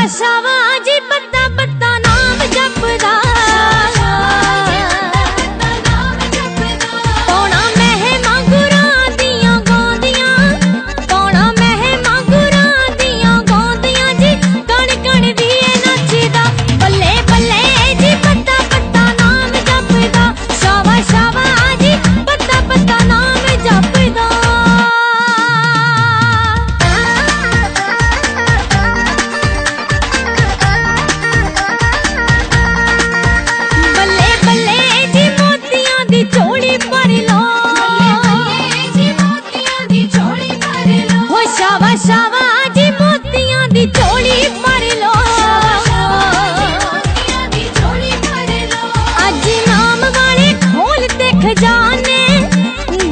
शावा शावा जी पत्ता पत्ता नाम जपदा पौना महिमा गुरां दियां गांदियां पौना महिमा गुरां दियां गांदियां जी कण कण दिए नचदा बल्ले बल्ले जी पत्ता पत्ता नाम जपदा शावा शावा जी पत्ता पत्ता नाम जपदा चोली पर लो हो शावा शावा जी मोतियां दी चोली पर लो अज नाम वाले खोल ते खजाने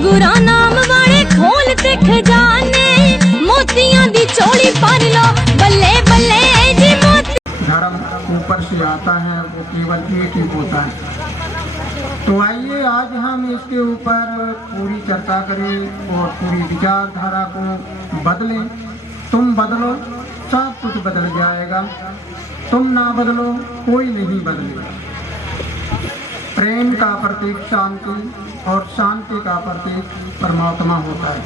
गुरा नाम वाले खोल ते खजाने मोतियां दी चोली पर लो बल्ले बल्ले जी मोती। धर्म ऊपर से आता है, वो केवल एक ही होता है। तो आइए आज हम इसके ऊपर पूरी चर्चा करें और पूरी विचारधारा को बदलें। तुम बदलो सब कुछ बदल जाएगा, तुम ना बदलो कोई नहीं बदलेगा। प्रेम का प्रतीक शांति और शांति का प्रतीक परमात्मा होता है।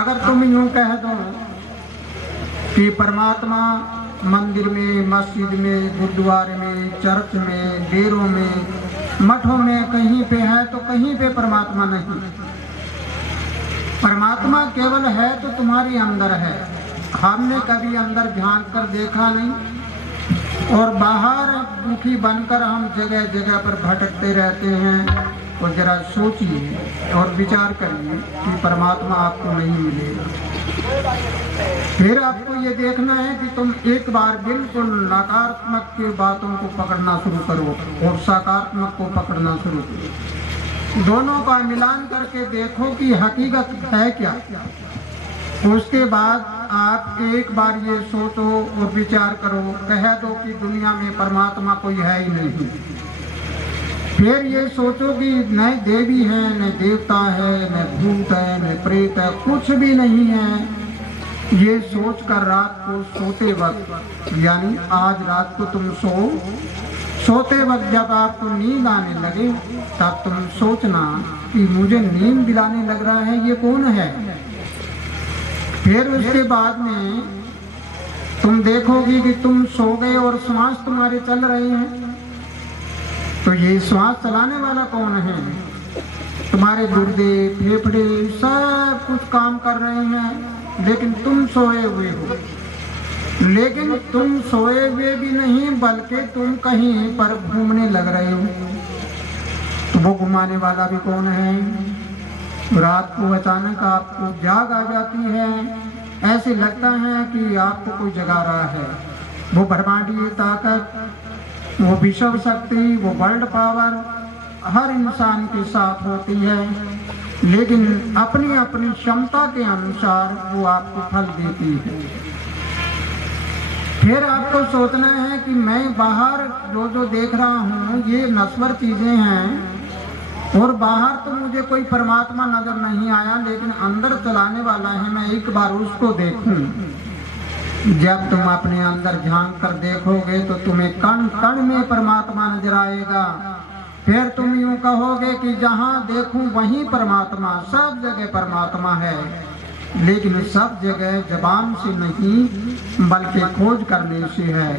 अगर तुम यूं कह दो कि परमात्मा मंदिर में, मस्जिद में, गुरुद्वारे में, चर्च में, डेरों में, मठों में कहीं पे है तो कहीं पे परमात्मा नहीं। परमात्मा केवल है तो तुम्हारी अंदर है। हमने कभी अंदर झांक कर देखा नहीं और बाहर दुखी बनकर हम जगह जगह पर भटकते रहते हैं। तो जरा सोचिए और विचार करिए कि परमात्मा आपको नहीं मिलेगा। फिर आपको ये देखना है कि तुम एक बार बिल्कुल नकारात्मक की बातों को पकड़ना शुरू करो और सकारात्मक को पकड़ना शुरू करो। दोनों का मिलान करके देखो कि हकीकत है क्या। उसके बाद आप एक बार ये सोचो और विचार करो, कह दो कि दुनिया में परमात्मा कोई है ही नहीं। फिर ये सोचो कि न देवी है, न देवता है, न भूत है, न प्रेत है, कुछ भी नहीं है। ये सोचकर रात को सोते वक्त, यानी आज रात को तुम सोते वक्त जब आपको नींद आने लगे तब तुम सोचना कि मुझे नींद दिलाने लग रहा है ये कौन है। फिर उसके बाद में तुम देखोगी कि तुम सो गए और श्वास तुम्हारे चल रहे हैं। तो ये श्वास चलाने वाला कौन है? तुम्हारे गुर्दे, फेफड़े सब कुछ काम कर रहे हैं, लेकिन तुम सोए हुए हो। लेकिन तुम सोए हुए भी नहीं, बल्कि तुम कहीं पर घूमने लग रहे हो। तो वो घुमाने वाला भी कौन है? रात को अचानक आपको जाग आ जाती है, ऐसे लगता है कि आपको कोई जगा रहा है। वो ब्रह्मांडीय ताकत, वो विश्व शक्ति, वो वर्ल्ड पावर हर इंसान के साथ होती है, लेकिन अपनी अपनी क्षमता के अनुसार वो आपको फल देती है। फिर आपको सोचना है कि मैं बाहर जो देख रहा हूँ ये नश्वर चीजें हैं और बाहर तो मुझे कोई परमात्मा नजर नहीं आया, लेकिन अंदर चलाने वाला है, मैं एक बार उसको देखूं। जब तुम अपने अंदर झांक कर देखोगे तो तुम्हें कण कण में परमात्मा नजर आएगा। फिर तुम यूं कहोगे कि जहाँ देखूं वहीं परमात्मा, सब जगह परमात्मा है। लेकिन सब जगह जबान से नहीं बल्कि खोज करने से है।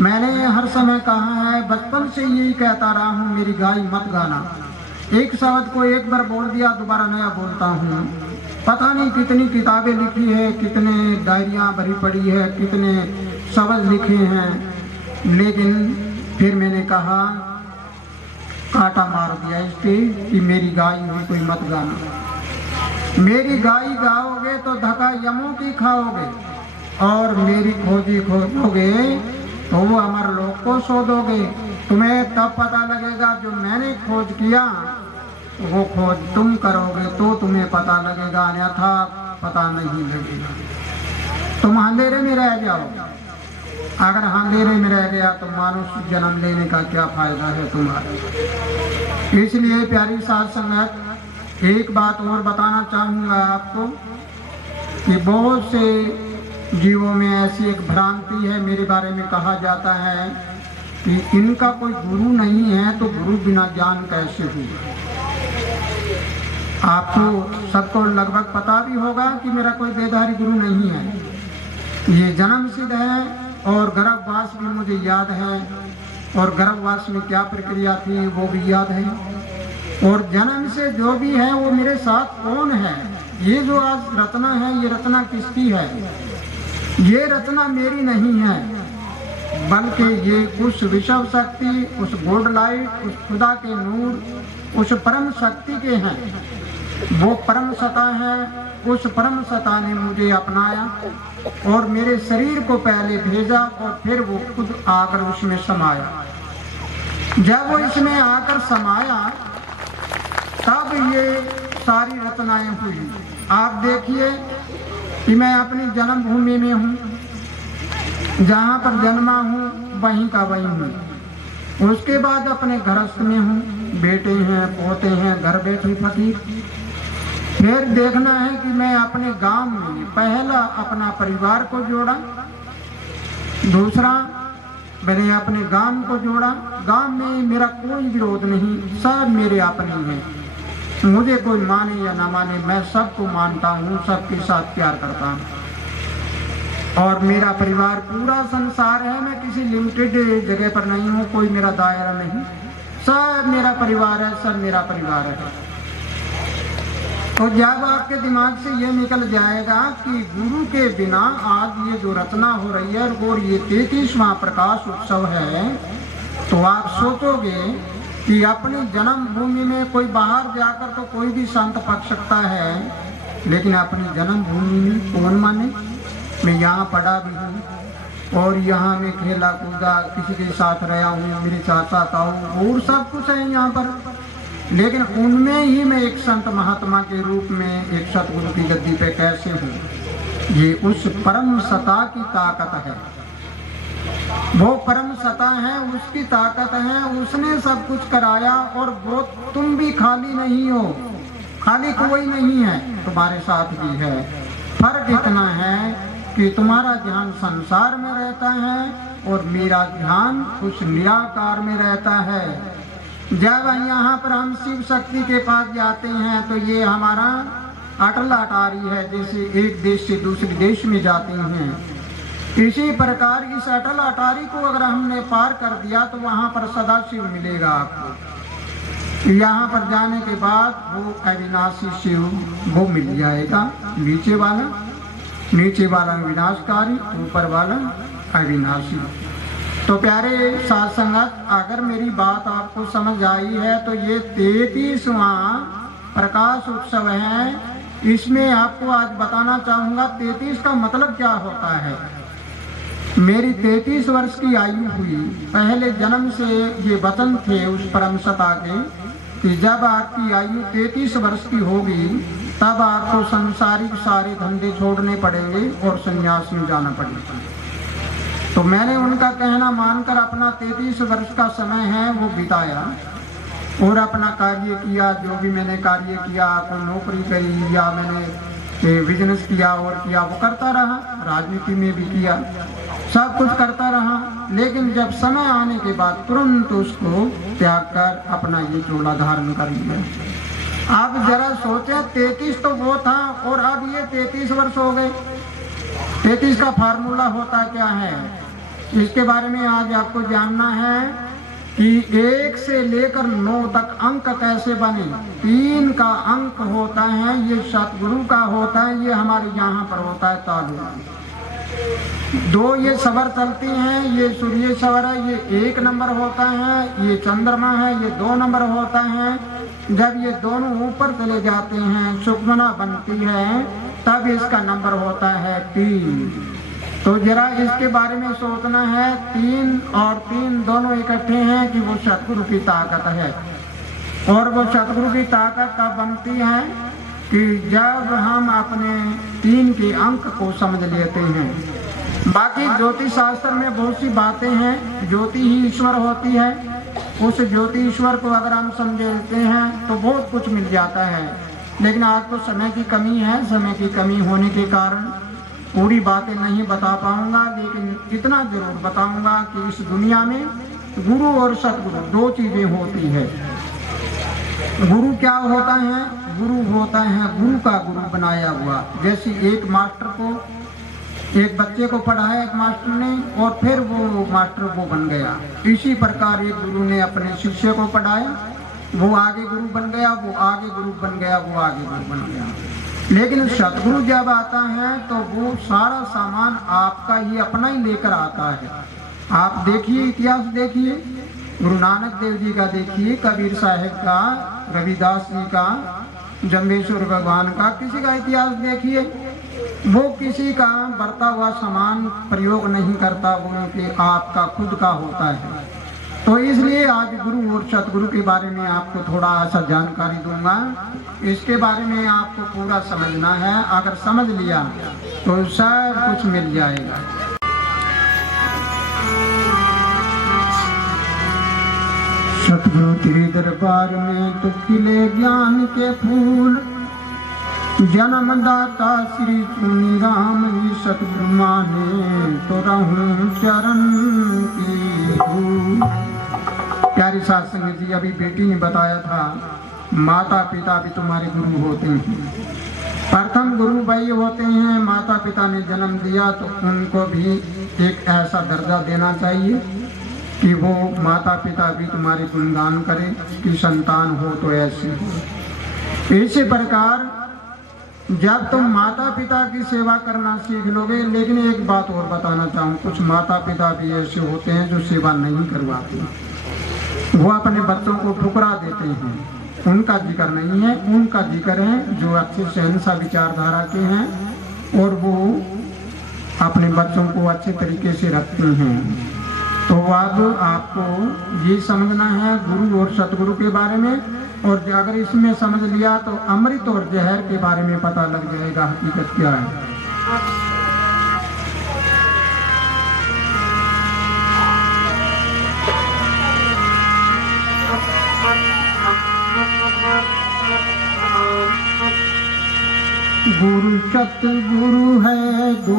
मैंने हर समय कहा है, बचपन से यही कहता रहा हूँ, मेरी गाय मत गाना। एक शब्द को एक बार बोल दिया, दोबारा नया बोलता हूँ। पता नहीं कितनी किताबें लिखी है, कितने डायरियाँ भरी पड़ी है, कितने शब्द लिखे हैं, लेकिन फिर मैंने कहा, कांटा मार दिया इस पे कि मेरी गाय हुई कोई मत गाना। मेरी गाय गाओगे तो धक्का यमों की खाओगे और मेरी खोजी खोजोगे तो वो अमर लोग को शोधोगे। तुम्हें तब पता लगेगा जो मैंने खोज किया वो खोज तुम करोगे तो तुम्हें पता लगेगा, अन्यथा पता नहीं लगेगा। तुम अंधेरे में रह जाओ। अगर अंधेरे में रह गया तो मानुष्य जन्म लेने का क्या फायदा है तुम्हारा। इसलिए प्यारी साध संगत, एक बात और बताना चाहूँगा आपको कि बहुत से जीवों में ऐसी एक भ्रांति है, मेरे बारे में कहा जाता है कि इनका कोई गुरु नहीं है, तो गुरु बिना ज्ञान कैसे हुआ। आपको सबको लगभग पता भी होगा कि मेरा कोई देहधारी गुरु नहीं है, ये जन्म सिद्ध है। और गर्भवास भी मुझे याद है, और गर्भवास में क्या प्रक्रिया थी वो भी याद है। और जन्म से जो भी है वो मेरे साथ कौन है। ये जो आज रचना है, ये रचना किसकी है? ये रचना मेरी नहीं है, बल्कि ये उस विश्व शक्ति, उस गॉड लाइट, उस खुदा के नूर, उस परम शक्ति के हैं। वो परम सत्ता है, उस परम सत्ता ने मुझे अपनाया और मेरे शरीर को पहले भेजा और फिर वो खुद आकर उसमें समाया। जब वो इसमें आकर समाया तब ये सारी रचनाएं हुई। आप देखिए कि मैं अपनी जन्मभूमि में हूँ, जहाँ पर जन्मा हूँ वहीं का वहीं हूँ। उसके बाद अपने गृहस्थ में हूँ, बेटे हैं, पोते हैं, घर बैठे फकीर। फिर देखना है कि मैं अपने गांव में पहला अपना परिवार को जोड़ा, दूसरा मैंने अपने गांव को जोड़ा। गांव में मेरा कोई विरोध नहीं, सब मेरे अपने हैं। मुझे कोई माने या ना माने, मैं सबको मानता हूँ, सबके साथ प्यार करता हूँ। और मेरा परिवार पूरा संसार है, मैं किसी लिमिटेड जगह पर नहीं हूँ, कोई मेरा दायरा नहीं, सब मेरा परिवार है, सब मेरा परिवार है। तो जब आपके दिमाग से ये निकल जाएगा कि गुरु के बिना आज ये जो रचना हो रही है और ये 33वां प्रकाश उत्सव है, तो आप सोचोगे कि अपनी जन्मभूमि में कोई बाहर जाकर तो कोई भी संत पक सकता है, लेकिन अपनी जन्मभूमि में कौन माने। मैं यहाँ पढ़ा भी हूँ और यहाँ में खेला कूदा, किसी के साथ रहा हूँ, मेरे चाचा ताऊ और सब कुछ है यहाँ पर, लेकिन उनमें ही मैं एक संत महात्मा के रूप में एक सतगुरु की गद्दी पे कैसे हूँ। ये उस परम सत्ता की ताकत है, वो परम सत्ता है, उसकी ताकत है, उसने सब कुछ कराया। और वो तुम भी खाली नहीं हो, खाली कोई नहीं है, तुम्हारे साथ भी है। फर्क इतना है कि तुम्हारा ध्यान संसार में रहता है और मेरा ध्यान उस निराकार में रहता है। जब यहाँ पर हम शिव शक्ति के पास जाते हैं तो ये हमारा अटल अटारी है, जैसे एक देश से दूसरे देश में जाते हैं। इसी प्रकार इस अटल अटारी को अगर हमने पार कर दिया तो वहाँ पर सदाशिव मिलेगा आपको। यहाँ पर जाने के बाद वो अविनाशी शिव वो मिल जाएगा। नीचे वाला विनाशकारी, ऊपर वाला अविनाशी। तो प्यारे साथ संगत, अगर मेरी बात आपको समझ आई है तो ये 33वां प्रकाश उत्सव है। इसमें आपको आज बताना चाहूँगा 33 का मतलब क्या होता है। मेरी 33 वर्ष की आयु हुई, पहले जन्म से ये वचन थे उस परम सत्ता के कि जब आपकी आयु 33 वर्ष की होगी तब आपको संसारिक सारे धंधे छोड़ने पड़ेंगे और संन्यास में जाना पड़ेगा। तो मैंने उनका कहना मानकर अपना 33 वर्ष का समय है वो बिताया और अपना कार्य किया। जो भी मैंने कार्य किया, कोई नौकरी करी या मैंने बिजनेस किया और किया, वो करता रहा। राजनीति में भी किया, सब कुछ करता रहा। लेकिन जब समय आने के बाद तुरंत उसको त्याग कर अपना ये चोला धारण कर लिया। आप जरा सोचे, 33 तो वो था और अब ये 33 वर्ष हो गए। 33 का फार्मूला होता क्या है, इसके बारे में आज आपको जानना है कि 1 से लेकर 9 तक अंक कैसे बने। 3 का अंक होता है, ये सतगुरु का होता है, ये हमारे यहाँ पर होता है तालु। 2 ये सवर चलती हैं, ये सूर्य सवर है, ये 1 नंबर होता है। ये चंद्रमा है, ये 2 नंबर होता है। जब ये दोनों ऊपर चले जाते हैं, सुक्मना बनती है, तब इसका नंबर होता है 3। तो जरा इसके बारे में सोचना है। 3 और 3 दोनों इकट्ठे हैं कि वो सतगुरु की ताकत है। और वो सतगुरु की ताकत कब बनती है कि जब हम अपने 3 के अंक को समझ लेते हैं। बाकी ज्योतिष शास्त्र में बहुत सी बातें हैं। ज्योति ही ईश्वर होती है, उस ज्योति ईश्वर को अगर हम समझ लेते हैं तो बहुत कुछ मिल जाता है। लेकिन आज तो समय की कमी है। समय की कमी होने के कारण पूरी बातें नहीं बता पाऊंगा, लेकिन इतना जरूर बताऊंगा कि इस दुनिया में गुरु और सतगुरु दो चीजें होती है। गुरु क्या होता है? गुरु होता है गुरु का गुरु बनाया हुआ। जैसे एक मास्टर को, एक बच्चे को पढ़ाया एक मास्टर ने और फिर वो मास्टर वो बन गया, इसी प्रकार एक गुरु ने अपने शिष्य को पढ़ाया, वो आगे गुरु बन गया, वो आगे गुरु बन गया, वो आगे गुरु बन गया। लेकिन सतगुरु जब आता है तो वो सारा सामान आपका ही अपना ही लेकर आता है। आप देखिए, इतिहास देखिए, गुरु नानक देव जी का देखिए, कबीर साहिब का, रविदास जी का, जम्बेश्वर भगवान का, किसी का इतिहास देखिए, वो किसी का बरता हुआ सामान प्रयोग नहीं करता, वो उनके आपका खुद का होता है। तो इसलिए आज गुरु और सतगुरु के बारे में आपको थोड़ा सा जानकारी दूंगा। इसके बारे में आपको पूरा समझना है, अगर समझ लिया तो सब कुछ मिल जाएगा। सतगुरु तेरे दरबार में तो खिले ज्ञान के फूल, जन्मदाता श्री चुनी राम ही सतगुरु माने तो रहूं चरण की धूल। प्यारी साध संगत जी, अभी बेटी ने बताया था माता पिता भी तुम्हारे गुरु होते हैं। प्रथम गुरु वही होते हैं, माता पिता ने जन्म दिया तो उनको भी एक ऐसा दर्जा देना चाहिए कि वो माता पिता भी तुम्हारे गुणगान करें कि संतान हो तो ऐसी हो। इसी प्रकार जब तुम माता पिता की सेवा करना सीख लोगे, लेकिन एक बात और बताना चाहूँ, कुछ माता पिता भी ऐसे होते हैं जो सेवा नहीं करवाते, वो अपने बच्चों को ठुकरा देते हैं। उनका जिक्र नहीं है, उनका जिक्र है जो अच्छे शहंशाह विचारधारा के हैं और वो अपने बच्चों को अच्छे तरीके से रखते हैं। तो अब आपको ये समझना है गुरु और सतगुरु के बारे में, और अगर इसमें समझ लिया तो अमृत और जहर के बारे में पता लग जाएगा हकीकत क्या है। गुरु सतगुरु है दो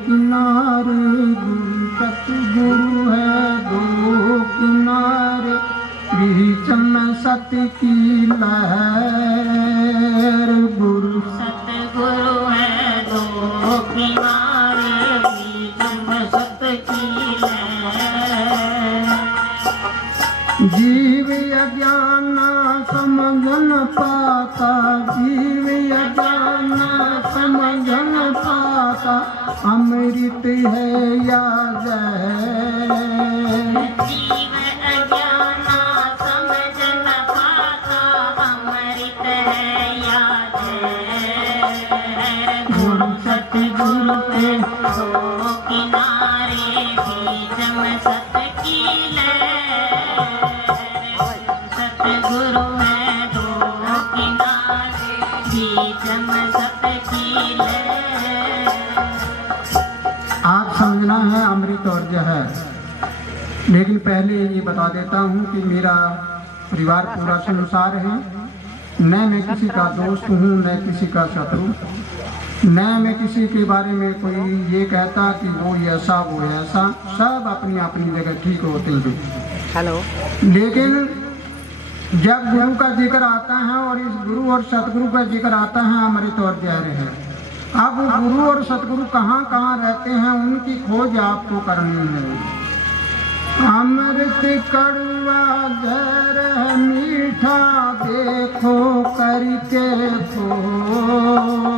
किनारे, गुरु सतगुरु है दो किनारे, बीच में सत्य की लहर। गुरु सतगुरु है दो किनारे, बीच में सत्य की लहर। जीव अज्ञान समझ न पाता, जीव अज्ञान समझ न पाता, अमृत है या जहर। जीव अज्ञान समझ न पाता, अमृत है या जहर। गुरु सतगुरु के दो किनारे, बीच में सत्य की लहर। सतगुरु है दो किनारे, बीच में सत्य की लहर। आप समझना है अमृत और जहर। लेकिन पहले ये बता देता हूँ कि मेरा परिवार पूरा संसार है, न मैं किसी का दोस्त हूँ न किसी का शत्रु, न मैं किसी के बारे में कोई ये कहता कि वो ऐसा वो ऐसा, सब अपनी अपनी जगह ठीक होते हैं। हेलो। लेकिन जब गुरु का जिक्र आता है और इस गुरु और सतगुरु का जिक्र आता है, अमृत और जहर है। अब गुरु और सतगुरु कहाँ कहाँ रहते हैं, उनकी खोज आपको करनी है। अमृत कड़वा जहर है मीठा, देखो करके खोज।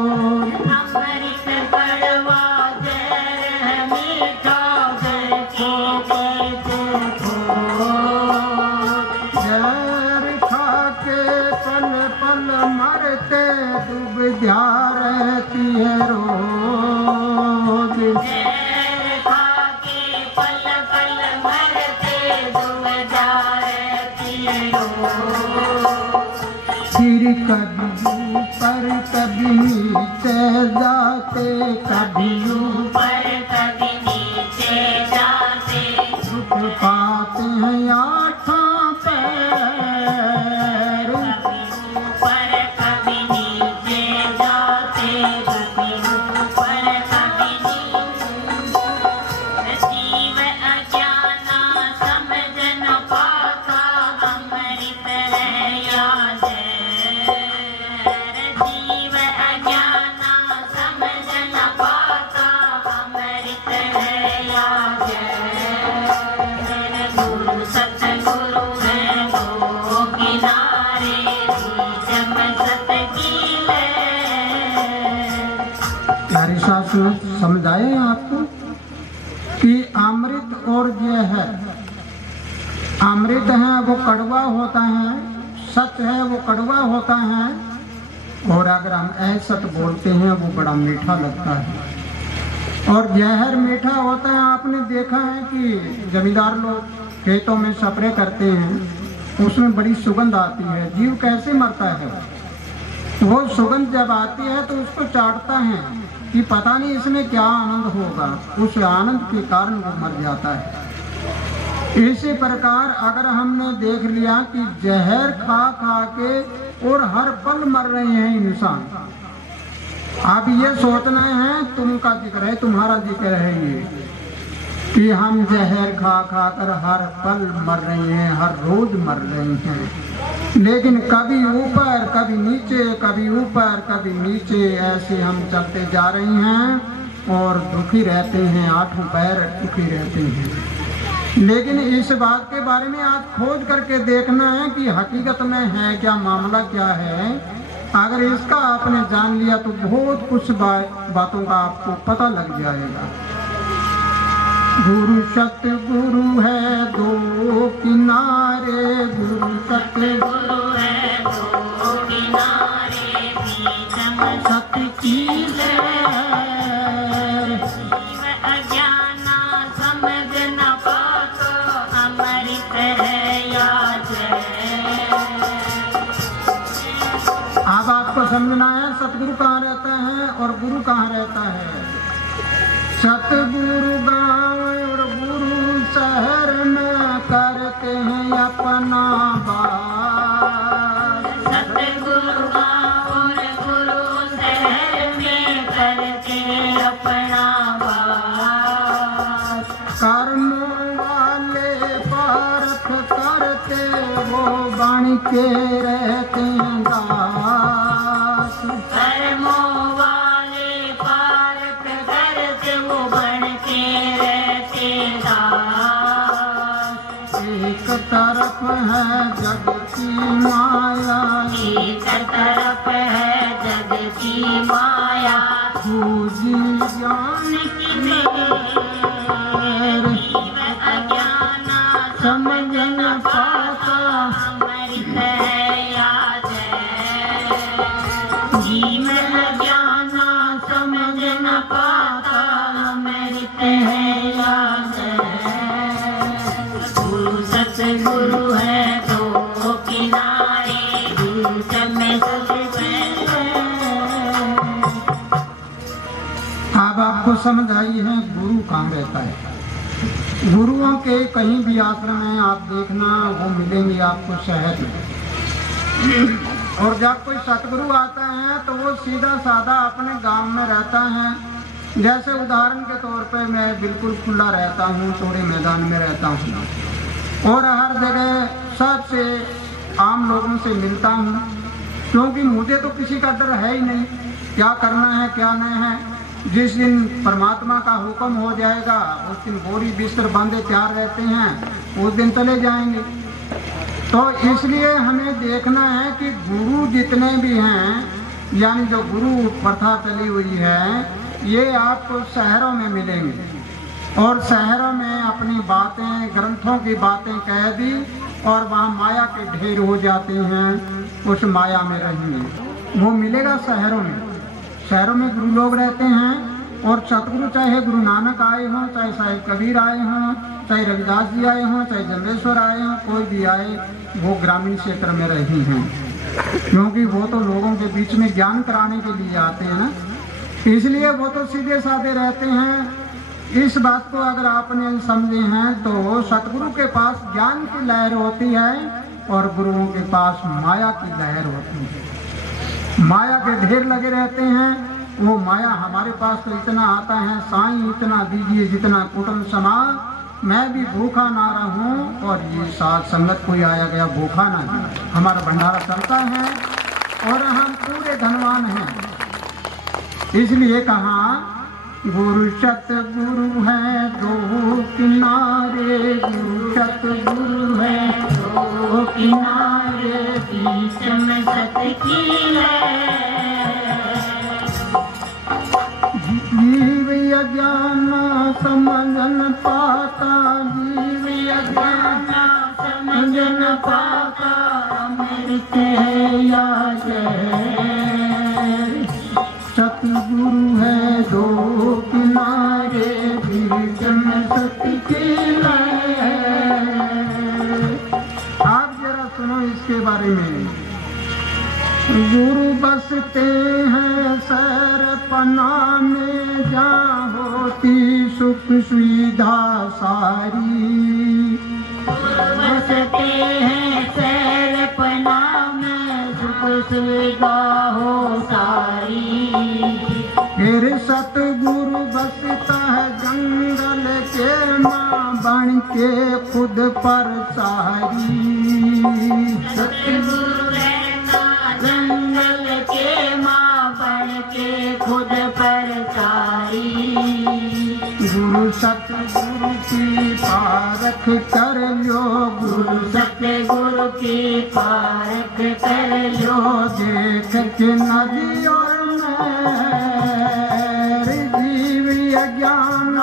अमृत कड़वा जहर है मीठा, देखो करके खोज। जहर खा के पल पल मरते, डूब जा रहती है रोज। जहर खा के पल पल मरते, डूब जा रहती है रोज। फिर कभी ऊपर कभी नीचे जाते, कभी ऊपर कभी नीचे जाते, दुख पाते हैं आठों पैर। कभी ऊपर कभी नीचे जाते, कभी ऊपर कभी समझाए आपको कि अमृत और जहर, अमृत है वो कड़वा होता है, सच है वो कड़वा होता है, और अगर हम असत बोलते हैं वो बड़ा मीठा लगता है। और जहर मीठा होता है। आपने देखा है कि जमींदार लोग खेतों में स्प्रे करते हैं, उसमें बड़ी सुगंध आती है, जीव कैसे मरता है? वो सुगंध जब आती है तो उसको चाटता है कि पता नहीं इसमें क्या आनंद होगा, उस आनंद के कारण वो मर जाता है। इसी प्रकार अगर हमने देख लिया कि जहर खा खा के और हर पल मर रहे हैं इंसान, अब ये सोचना है तुमका जिक्र है, तुम्हारा जिक्र है ये कि हम जहर खा खा कर हर पल मर रहे हैं, हर रोज मर रहे हैं, लेकिन कभी ऊपर कभी नीचे, कभी ऊपर कभी नीचे, ऐसे हम चलते जा रहे हैं और दुखी रहते हैं, आठों पैर दुखी रहते हैं। लेकिन इस बात के बारे में आज खोज करके देखना है कि हकीकत में है क्या, मामला क्या है। अगर इसका आपने जान लिया तो बहुत कुछ बातों का आपको पता लग जाएगा। गुरु सतगुरु है दो किनारे, गुरु सतगुरु है दो किनारे, बीच में सत की अज्ञाना समझ न पातो, अमृत है याद है। अब आपको समझना है सतगुरु कहाँ रहता है और गुरु कहाँ रहता है। सतगुरु गाँव और गुरु शहर में करते हैं अपना बात। सतगुरु गाँव और गुरु शहर में करते अपना बात। कर्म वाले पारख करते वो बन के रहते हैं दास। कर्मों वाले पारख करते वो बन के रहते दास। एक तरफ है जग की माया, एक तरफ है जग की माया, पूजी ज्ञान की मेरे जीव अज्ञाना समझ न पाता। अमृत है याद है। जीव अज्ञाना समझ न पाता, अमृत है याद है। गुरु सतगुरु है दो किनारे, गुरु सब में सब अब आपको समझ आई है गुरु कहाँ रहता है। गुरुओं के कहीं भी आश्रम है आप देखना, वो मिलेंगे आपको शहर में। और जब कोई सतगुरु आता है तो वो सीधा साधा अपने गांव में रहता है। जैसे उदाहरण के तौर पे मैं बिल्कुल खुला रहता हूँ, थोड़े मैदान में रहता हूँ और हर जगह सबसे आम लोगों से मिलता हूँ, क्योंकि मुझे तो किसी का डर है ही नहीं, क्या करना है क्या नहीं है। जिस दिन परमात्मा का हुक्म हो जाएगा उस दिन बोरी बिस्तर बांधे तैयार रहते हैं, उस दिन चले जाएंगे। तो इसलिए हमें देखना है कि गुरु जितने भी हैं, यानी जो गुरु प्रथा चली हुई है, ये आपको शहरों में मिलेंगे और शहरों में अपनी बातें, ग्रंथों की बातें कह दी और वहाँ माया के ढेर हो जाते हैं, उस माया में रहेंगे। वो मिलेगा शहरों में। शहरों में गुरु लोग रहते हैं और सतगुरु चाहे गुरु नानक आए हों, चाहे साहिब कबीर आए हों, चाहे रविदास जी आए हों, चाहे जम्बेश्वर आए हों, कोई भी आए, वो ग्रामीण क्षेत्र में रही हैं, क्योंकि वो तो लोगों के बीच में ज्ञान कराने के लिए आते हैं ना, इसलिए वो तो सीधे साधे रहते हैं। इस बात को अगर आपने समझे हैं तो सतगुरु के पास ज्ञान की लहर होती है और गुरुओं के पास माया की लहर होती है। माया के ढेर लगे रहते हैं। वो माया हमारे पास तो इतना आता है, साईं इतना दीजिए जितना कुटुंब समा, मैं भी भूखा ना रहूं और ये साथ संगत कोई आया गया भूखा ना जाए। हमारा भंडारा चलता है और हम पूरे धनवान हैं। इसलिए कहा गुरु सतगुरु है दो किनारे, गुरु सतगुरु है दो किनारे, बीच में सत की है। जीव समझन पाता, जीव अज्ञान समझन पाता, अमृत है या जहर। सतगुरु है दो किनारे, बीच में सत्य की लहर। आप जरा सुनो इसके बारे में। गुरु बसते हैं सरपना में, जहाँ होती सुख सुविधा सारी। गुरु बसते हैं सरपना में, सुख सुविधा हो सारी। फिर सतगुरु बसता है जंगल के माँ, बन के खुद पर सारी। सतगुरु रहना जंगल के माँ, बन के खुद पर सारी। गुरु सतगुरु की पारख कर लो, गुरु सतगुरु की पारख कर लो, देख के नदी और नहर। जीव अज्ञान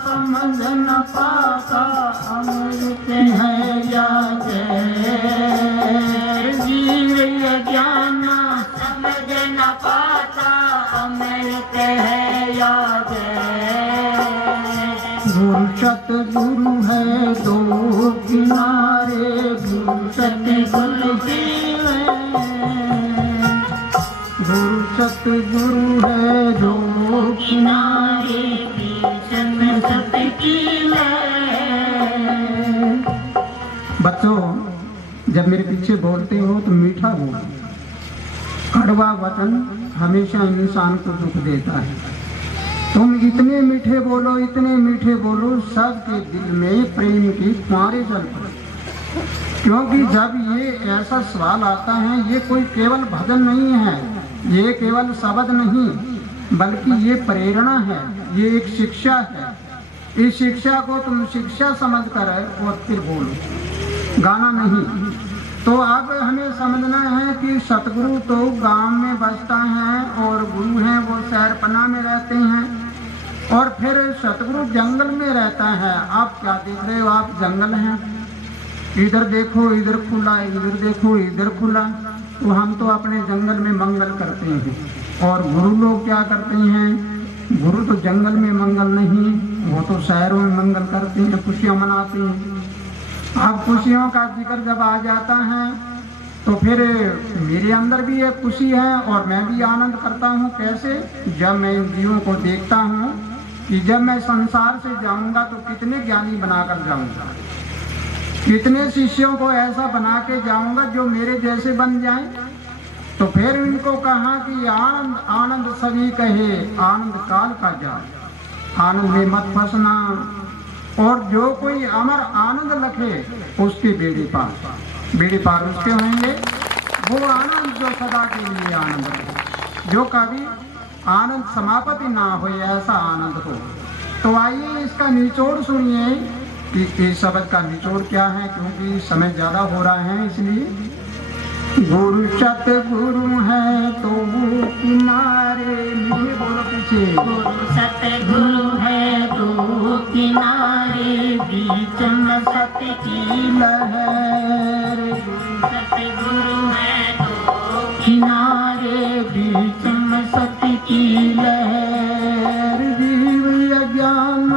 समझ न पाता, अमृत है या जहर। जीव अज्ञान समझ न पाता, अमृत है या जहर। गुरु सतगुरु है दो किनारे, गुरु सतगुरु की लहर। गुरु सतगुरु है दो किनारे, बीच में सत्य की लहर। बच्चों, जब मेरे पीछे बोलते हो तो मीठा बोलो। कड़वा वचन हमेशा इंसान को दुख देता है। तुम इतने मीठे बोलो, इतने मीठे बोलो, सबके दिल में प्रेम की फुहारें चल पड़े। क्योंकि जब ये ऐसा सवाल आता है, ये कोई केवल भजन नहीं है, ये केवल शब्द नहीं, बल्कि ये प्रेरणा है, ये एक शिक्षा है। इस शिक्षा को तुम शिक्षा समझ कर और फिर बोलो, गाना नहीं। तो अब हमें समझना है कि सतगुरु तो गांव में बसता है और गुरु हैं वो शहरपना में रहते हैं, और फिर सतगुरु जंगल में रहता है। आप क्या देख रहे हो? आप जंगल हैं। इधर देखो इधर खुला, इधर देखो इधर खुला। तो हम तो अपने जंगल में मंगल करते हैं, और गुरु लोग क्या करते हैं? गुरु तो जंगल में मंगल नहीं, वो तो शहरों में मंगल करते हैं, खुशियाँ मनाते हैं। अब खुशियों का जिक्र जब आ जाता है तो फिर मेरे अंदर भी एक खुशी है और मैं भी आनंद करता हूँ। कैसे? जब मैं इन जीवों को देखता हूँ कि जब मैं संसार से जाऊंगा तो कितने ज्ञानी बनाकर जाऊंगा, कितने शिष्यों को ऐसा बना के जाऊंगा जो मेरे जैसे बन जाएं। तो फिर इनको कहा कि आनंद आनंद सभी कहे, आनंद काल का जाल, आनंद में मत फंसना। और जो कोई अमर आनंद लखे उसके बेड़े पार उसके होंगे वो आनंद जो सदा के लिए आनंद हो, जो कभी आनंद समापति ना हो, ऐसा आनंद हो। तो आइए इसका निचोड़ सुनिए कि इस शब्द का निचोड़ क्या है, क्योंकि समय ज्यादा हो रहा है इसलिए। गुरु सतगुरु है तो वो किनारे, मीठे बोलो पीछे। गुरु सतगुरु है तो किनारे, बीच में सत्य की लहर। गुरु सतगुरु है तो किनारे, बीच में सत्य की लहर। जीव अज्ञान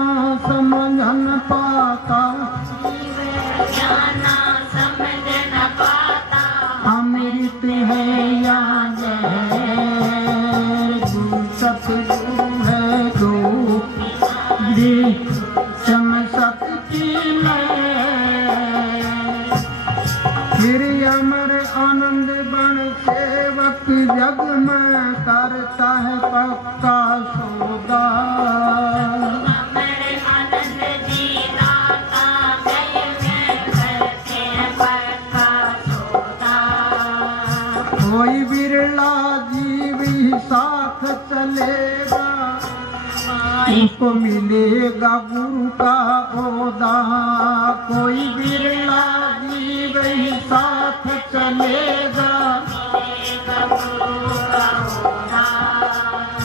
समझ न पाता, ज्ञान समझ न पाता, अमृत है या जहर। गुरु सतगुरु है दो सत्य की लहर। फिर अमर आनंद बन सेवक जग में करता है पक्का सौदा। अमर आनंद जी दाता गए में करते हैं पक्का सौदा। कोई बिरला जीव ही साथ चलेगा, उसको मिलेगा गुरु का ओदा। कोई बिरला जीव ही साथ चलेगा।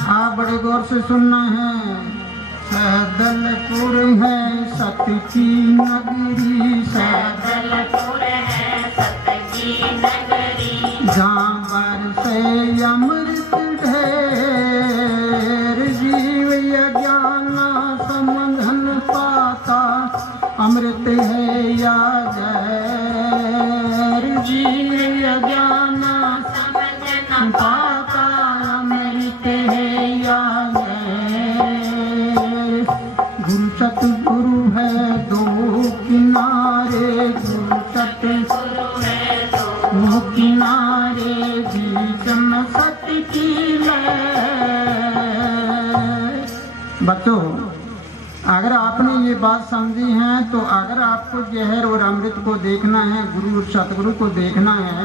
आप बड़े गौर से सुनना है। सैदलपुर है सत की नगरी, सैदलपुर है सत की नगरी, जहाँ बरसे अमृत ढेर, जीव अज्ञान समझन पाता, अमृत है या जहर, जीव अज्ञान समझन पाता, अमृत है या जहर। गुरु सतगुरु है दो किनारे, गुरु सतगुरु है तो वो किनारे, बीच में सत्य की लहर। बच्चों, अगर आपने ये बात समझी है तो अगर आपको जहर और अमृत को देखना है, गुरु और सतगुरु को देखना है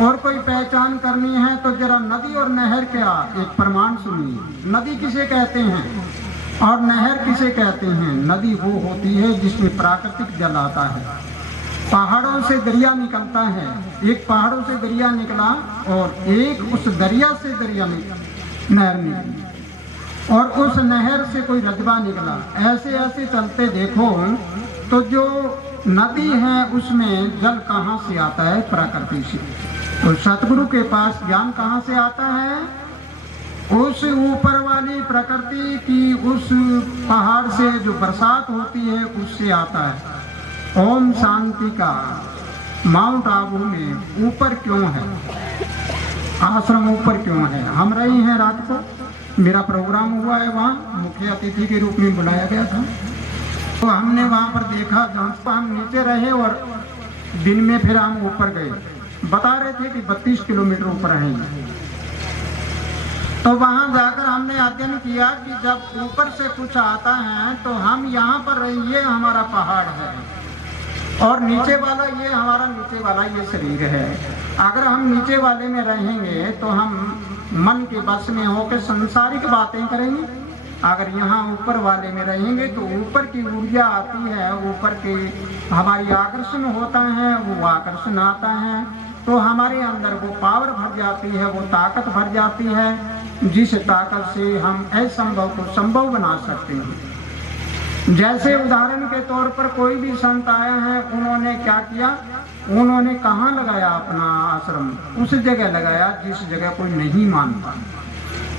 और कोई पहचान करनी है तो जरा नदी और नहर का एक प्रमाण सुनिए। नदी किसे कहते हैं और नहर किसे कहते हैं? नदी वो होती है जिसमें प्राकृतिक जल आता है, पहाड़ों से दरिया निकलता है, एक पहाड़ों से दरिया निकला और एक उस दरिया से नहर निकली और उस नहर से कोई रजबा निकला। ऐसे ऐसे चलते देखो तो जो नदी है उसमें जल कहाँ से आता है? प्रकृति से। तो सतगुरु के पास ज्ञान कहाँ से आता है? उस ऊपर वाली प्रकृति की उस पहाड़ से जो बरसात होती है उससे आता है। ओम शांति का माउंट आबू में ऊपर क्यों है? आश्रम ऊपर क्यों है? हम रहे हैं रात को, मेरा प्रोग्राम हुआ है, वहाँ मुख्य अतिथि के रूप में बुलाया गया था। तो हमने वहाँ पर देखा, जहाँ हम नीचे रहे और दिन में फिर हम ऊपर गए। बता रहे थे कि 32 किलोमीटर ऊपर हैं। तो वहाँ जाकर हमने अध्ययन किया कि जब ऊपर से कुछ आता है तो हम यहाँ पर रहिए, हमारा पहाड़ है और नीचे वाला ये हमारा नीचे वाला ये शरीर है। अगर हम नीचे वाले में रहेंगे तो हम मन के बस में होकर संसारिक बातें करेंगे। अगर यहाँ ऊपर वाले में रहेंगे तो ऊपर की ऊर्जा आती है, ऊपर के हमारी आकर्षण होता है, वो आकर्षण आता है तो हमारे अंदर वो पावर भर जाती है, वो ताकत भर जाती है, जिस ताकत से हम असंभव को संभव बना सकते हैं। जैसे उदाहरण के तौर पर कोई भी संत आया है, उन्होंने क्या किया? उन्होंने कहाँ लगाया अपना आश्रम? उस जगह लगाया जिस जगह कोई नहीं मानता,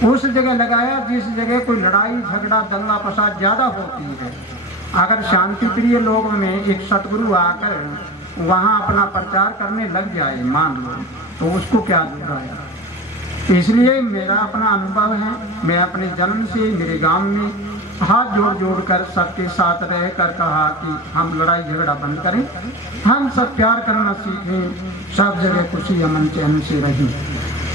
उस जगह लगाया जिस जगह कोई लड़ाई झगड़ा दंगा फसाद ज्यादा होती है। अगर शांति प्रिय लोगों में एक सतगुरु आकर वहाँ अपना प्रचार करने लग जाए, मान लो, तो उसको क्या बुराया? इसलिए मेरा अपना अनुभव है, मैं अपने जन्म से मेरे गांव में हाथ जोड़ जोड़ कर सबके साथ रह कर कहा कि हम लड़ाई झगड़ा बंद करें, हम सब प्यार करना सीखें, सब जगह खुशी अमन चैन से रहें।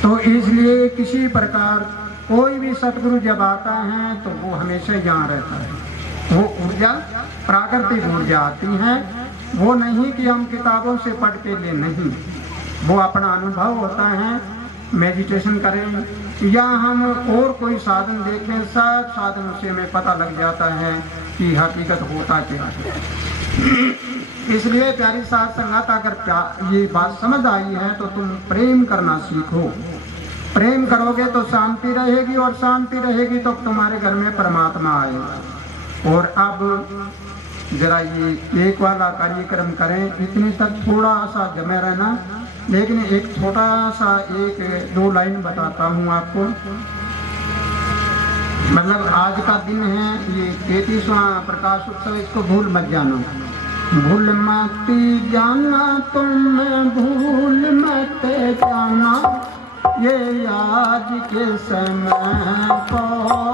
तो इसलिए किसी प्रकार कोई भी सतगुरु जब आता है तो वो हमेशा यहाँ रहता है। वो ऊर्जा प्राकृतिक ऊर्जा आती है, वो नहीं कि हम किताबों से पढ़ के ले, नहीं, वो अपना अनुभव होता है। मेडिटेशन करें या हम और कोई साधन देखें, सब साधनों से हमें पता लग जाता है कि हकीकत होता क्या है। इसलिए प्यारी साथ संगत, अगर ये बात समझ आई है तो तुम प्रेम करना सीखो। प्रेम करोगे तो शांति रहेगी और शांति रहेगी तो तुम्हारे घर में परमात्मा आएगा। और अब जरा ये एक वाला कार्यक्रम करें, इतने तक थोड़ा सा जमे रहना, लेकिन एक छोटा सा एक दो लाइन बताता हूँ आपको। मतलब आज का दिन है ये 33वां प्रकाश उत्सव, इसको भूल मत जाना, भूल मत जाना तुम, भूल मत जाना ये आज के समय को,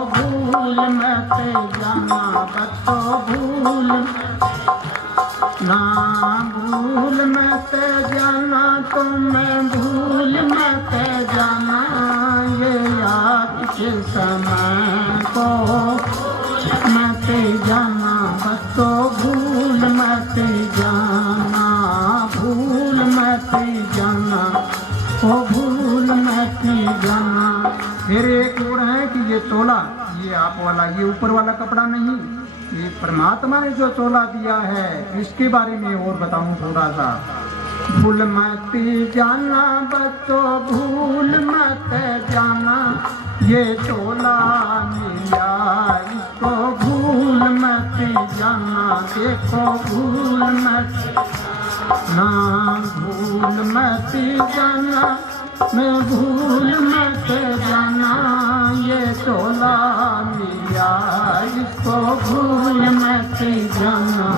भूल मत जाना बच्चों, भूल ना, भूल मत जाना तुम, भूल मत जाना ये आज के समय को, मत जाना बच्चों, भूल मत जाना, भूल मत जाना, ओ भूल मत जाना। फिर एक और है कि ये चोला, ये आप वाला, ये ऊपर वाला कपड़ा नहीं, ये परमात्मा ने जो चोला दिया है, इसके बारे में और बताऊं थोड़ा सा। भूल मत जाना बच्चों, भूल मत जाना ये चोला मिया, इसको भूल मत जाना, देखो भूल मत ना, भूल मत जाना, मैं भूल मत जाना, ये चोला मिया, इसको भूल मत जाना,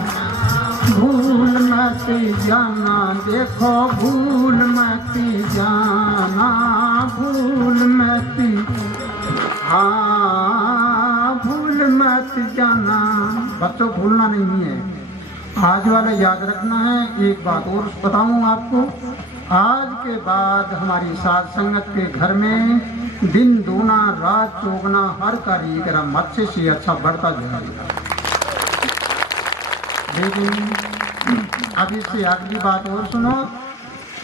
भूल मत जाना, देखो भूल मत जाना, भूल मत, हाँ भूल मत जाना। बच्चों भूलना नहीं है, आज वाले याद रखना है। एक बात और बताऊं आपको, आज के बाद हमारी साथ संगत के घर में दिन दूना रात चौगुना हर कार्यक्रम अच्छे से अच्छा बढ़ता जाएगा। लेकिन अब इससे अगली बात और सुनो,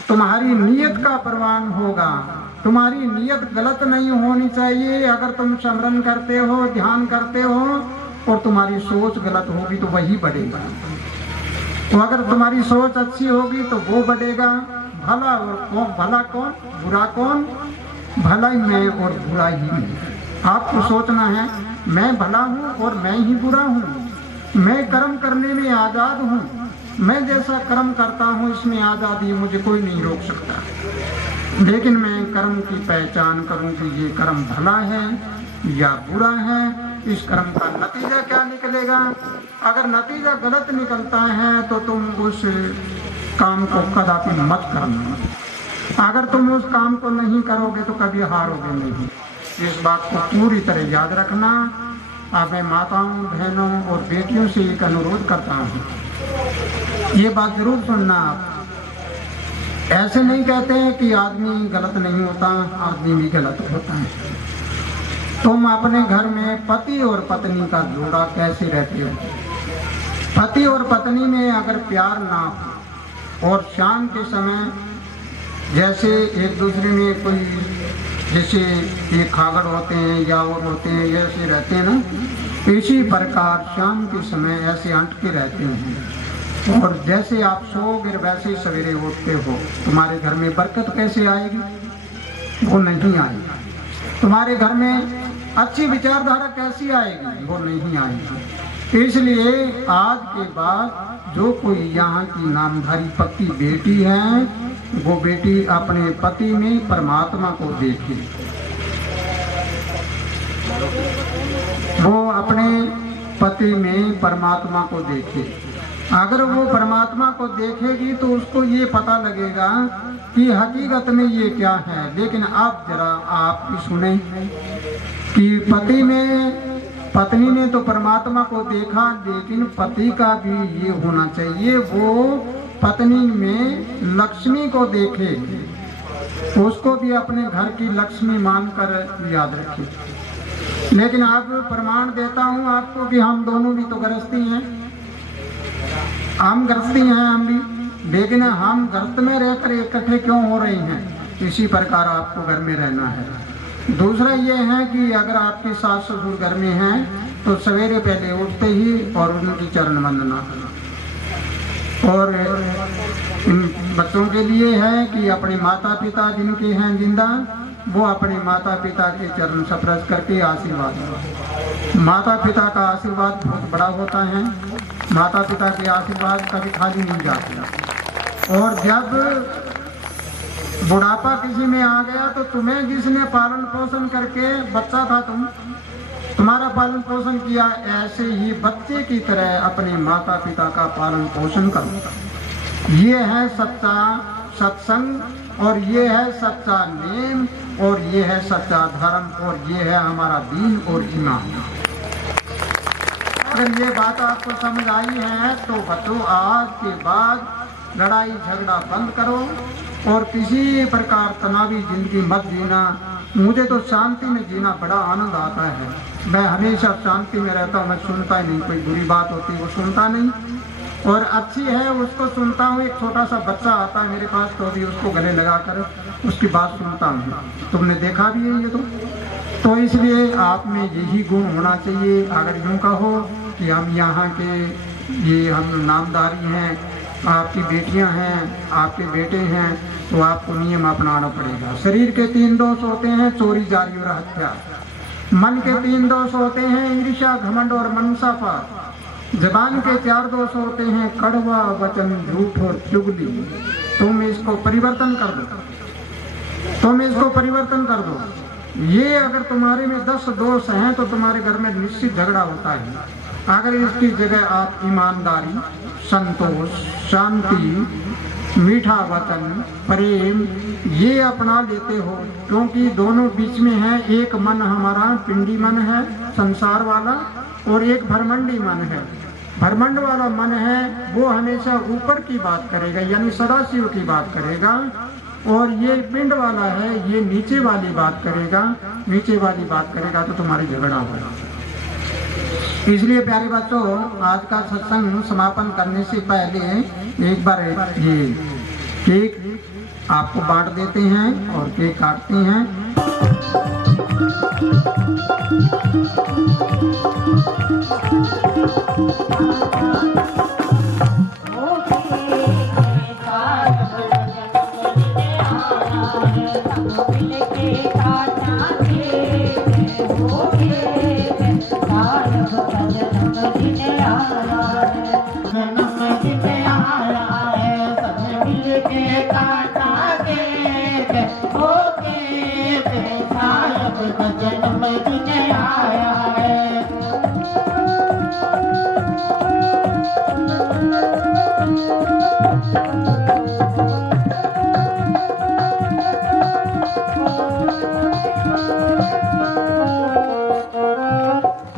तुम्हारी नीयत का प्रमाण होगा। तुम्हारी नीयत गलत नहीं होनी चाहिए। अगर तुम स्मरण करते हो, ध्यान करते हो और तुम्हारी सोच गलत होगी तो वही बढ़ेगा। तो अगर तुम्हारी सोच अच्छी होगी तो वो बढ़ेगा। भला और कौन, भला कौन, बुरा कौन? भला ही मैं और बुरा ही मैं। आपको सोचना है मैं भला हूँ और मैं ही बुरा हूँ। मैं कर्म करने में आज़ाद हूँ। मैं जैसा कर्म करता हूँ इसमें आज़ादी, मुझे कोई नहीं रोक सकता। लेकिन मैं कर्म की पहचान करूँ कि ये कर्म भला है या बुरा है, इस कर्म का नतीजा क्या निकलेगा। अगर नतीजा गलत निकलता है तो तुम उस काम को कदापि मत करना। अगर तुम उस काम को नहीं करोगे तो कभी हारोगे नहीं। इस बात को पूरी तरह याद रखना। अब मैं माताओं, बहनों और बेटियों से एक अनुरोध करता हूँ, ये बात जरूर सुनना। आप ऐसे नहीं कहते हैं कि आदमी गलत नहीं होता, आदमी भी गलत होता है। तुम अपने घर में पति और पत्नी का जोड़ा कैसे रहते हो? पति और पत्नी में अगर प्यार ना हो और शाम के समय जैसे एक दूसरे में कोई, जैसे ये खागड़ होते हैं या और होते हैं, ऐसे रहते हैं ना, इसी प्रकार शाम के समय ऐसे अंट के रहते हैं। और जैसे आप सोओगे वैसे ही सवेरे उठते हो, तुम्हारे घर में बरकत कैसे आएगी? वो नहीं आएगी। तुम्हारे घर में अच्छी विचारधारा कैसी आएगी? वो नहीं आएगी। इसलिए आज के बाद जो कोई यहाँ की नामधारी पक्की बेटी है, वो बेटी अपने पति में परमात्मा को देखे। वो अपने पति में परमात्मा को देखे। अगर वो परमात्मा को देखेगी तो उसको ये पता लगेगा कि हकीकत में ये क्या है। लेकिन अब जरा आप भी सुने कि पत्नी ने तो परमात्मा को देखा, लेकिन पति का भी ये होना चाहिए, वो पत्नी में लक्ष्मी को देखे, उसको भी अपने घर की लक्ष्मी मानकर याद रखे। लेकिन अब प्रमाण देता हूँ आपको कि हम दोनों भी तो गृहस्थी हैं, हम गृहस्थी हैं हम भी, लेकिन हम गृहस्थ में रहकर इकट्ठे क्यों हो रहे हैं? इसी प्रकार आपको घर में रहना है। दूसरा ये है कि अगर आपके सास ससुर घर में हैं तो सवेरे पहले उठते ही और उनकी चरण वंदना। और बच्चों के लिए है कि अपने माता पिता जिनके हैं जिंदा, वो अपने माता पिता के चरण स्पर्श करके आशीर्वाद। माता पिता का आशीर्वाद बहुत बड़ा होता है। माता पिता के आशीर्वाद कभी खाली नहीं जाते। और जब बुढ़ापा किसी में आ गया तो तुम्हें जिसने पालन पोषण करके, बच्चा था तुम्हारा पालन पोषण किया, ऐसे ही बच्चे की तरह अपने माता पिता का पालन पोषण करो। ये है सच्चा सत्संग और ये है सच्चा नेम और ये है सच्चा धर्म और ये है हमारा दीन और ईमान। अगर ये बात आपको समझ आई है तो बच्चों आज के बाद लड़ाई झगड़ा बंद करो और किसी प्रकार तनावी जिंदगी मत जीना। मुझे तो शांति में जीना बड़ा आनंद आता है। मैं हमेशा शांति में रहता हूँ। मैं सुनता ही नहीं, कोई बुरी बात होती वो सुनता नहीं, और अच्छी है उसको सुनता हूँ। एक छोटा सा बच्चा आता है मेरे पास तो भी उसको गले लगाकर उसकी बात सुनता हूँ। तुमने देखा भी है ये तो इसलिए आप में यही गुण होना चाहिए। अगर यूँ कहो कि हम यहाँ के ये हम नामधारी हैं, आपकी बेटियां हैं, आपके बेटे हैं, तो आपको नियम अपनाना पड़ेगा। शरीर के 3 दोष होते हैं, चोरी, जारी और हत्या। मन के 3 दोष होते हैं, ईर्ष्या, घमंड और मनसापात। जबान के 4 दोष होते हैं, कड़वा वचन, झूठ और चुगली। तुम इसको परिवर्तन कर दो, तुम इसको परिवर्तन कर दो। ये अगर तुम्हारे में 10 दोष हैं तो तुम्हारे घर में निश्चित झगड़ा होता है। अगर इसकी जगह आप ईमानदारी, संतोष, शांति, मीठा वचन, प्रेम ये अपना लेते हो, क्योंकि दोनों बीच में है एक मन, हमारा पिंडी मन है संसार वाला, और एक भरमंडी मन है। भरमंड वाला मन है वो हमेशा ऊपर की बात करेगा, यानी सदाशिव की बात करेगा, और ये पिंड वाला है ये नीचे वाली बात करेगा। नीचे वाली बात करेगा तो तुम्हारी झगड़ा होगा। इसलिए प्यारे बच्चों, आज का सत्संग समापन करने से पहले एक बार ये केक आपको बांट देते हैं और केक काटते हैं।